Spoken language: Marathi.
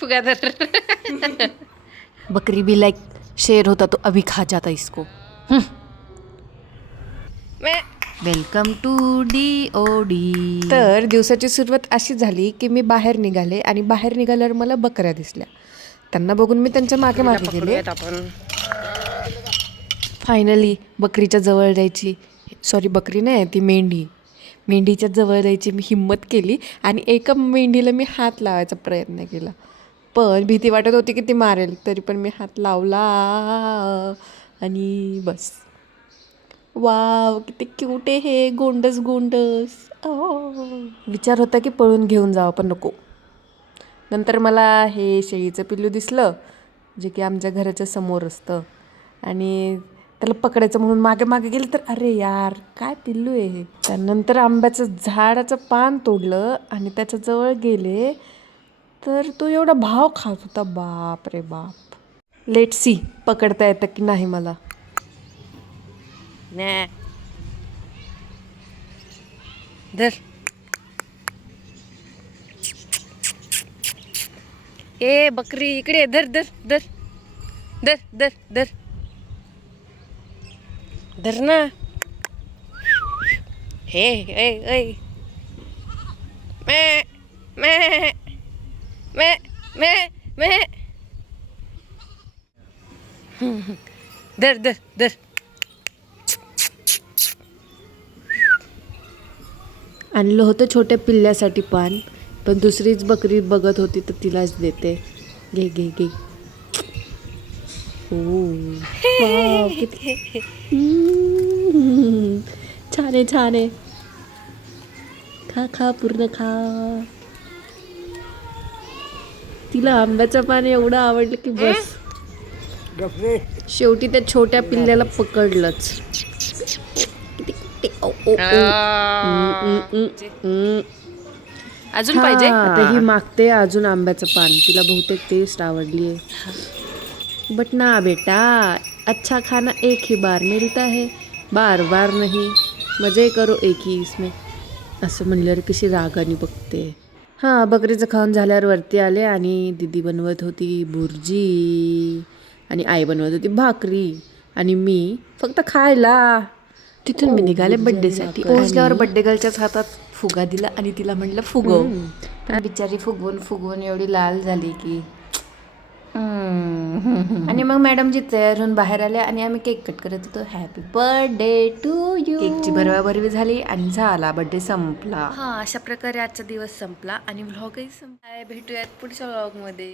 फुगाधर बकरी भी लाइक शेर होता तो अभी खा जाता इसको. Welcome to DOD. तर दिवसाची सुरुवात अशी झाली की मी बाहेर निघाले आणि बाहेर निघाल्यावर मला बकऱ्या दिसल्या. त्यांना बघून मी त्यांच्या मागे मागे गेले. आपण फायनली बकरीच्या जवळ जायची, सॉरी बकरी नाही ती मेंढी, मेंढीच्या जवळ जायची मी हिम्मत केली आणि एका मेंढीला मी हात लावायचा प्रयत्न केला, पण भीती वाटत होती की ती मारेल. तरी पण मी हात लावला आणि बस. वाव किती क्यूट आहे हे, गोंडस गोंडस. विचार होता की पळून घेऊन जावं पण नको. नंतर मला हे शेळीचं पिल्लू दिसलं जे की आमच्या घराच्या समोर असतं आणि त्याला पकडायचं म्हणून मागे मागे गेलं तर अरे यार काय पिल्लू आहे हे. त्यानंतर आंब्याचं झाडाचं पान तोडलं आणि त्याच्याजवळ गेले तर तो एवढा भाव खात होता, बाप रे बाप. लेट सी पकडता येतं की नाही मला. धर. ए बकरी इकडे धर धर धर धर धर धर धर ना. हे ए ए मे मे मे मे मे धर धर धर. आणलं होतं छोट्या पिल्ल्यासाठी पान, पण दुसरीच बकरी बघत होती तर तिलाच देते. घे घे घे. वाव, किती छान आहे छान आहे. खा खा पूर्ण खा. तिला आंब्याचं पान एवढं आवडलं की बस. शेवटी त्या छोट्या पिल्ल्याला पकडलंच. अजून पाहिजे. आता ही मागते अजून आंब्याचं पान, तिला बहुतेक टेस्ट आवडली आहे. बट ना बेटा, अच्छा खाना एक ही बार मिलता है, बार बार नहीं. मजे करो एक ही इसमें. असं म्हणल्यावर कशी रागाने बघते. हां, बकरीचं खाऊन झाल्यावर वरती आले आणि दीदी बनवत होती भुर्जी आणि आई बनवत होती भाकरी आणि मी फक्त खायला. तिथून मी निघाले बड्डेसाठी. पोहोचल्यावर बड्डे गर्लच्याच हातात फुगा दिला आणि तिला म्हटलं फुगव. पण बिचारी फुगवून फुगवून एवढी लाल झाली की. आणि मग मॅडम जी तयार होऊन बाहेर आल्या आणि आम्ही केक कट करत होतो. Happy birthday to you. केकची भरवाभरवी झाली आणि झाला बड्डे संपला. हा, अशा प्रकारे आजचा दिवस संपला आणि व्लॉगही संपला. भेटूयात पुढच्या व्लॉगमध्ये.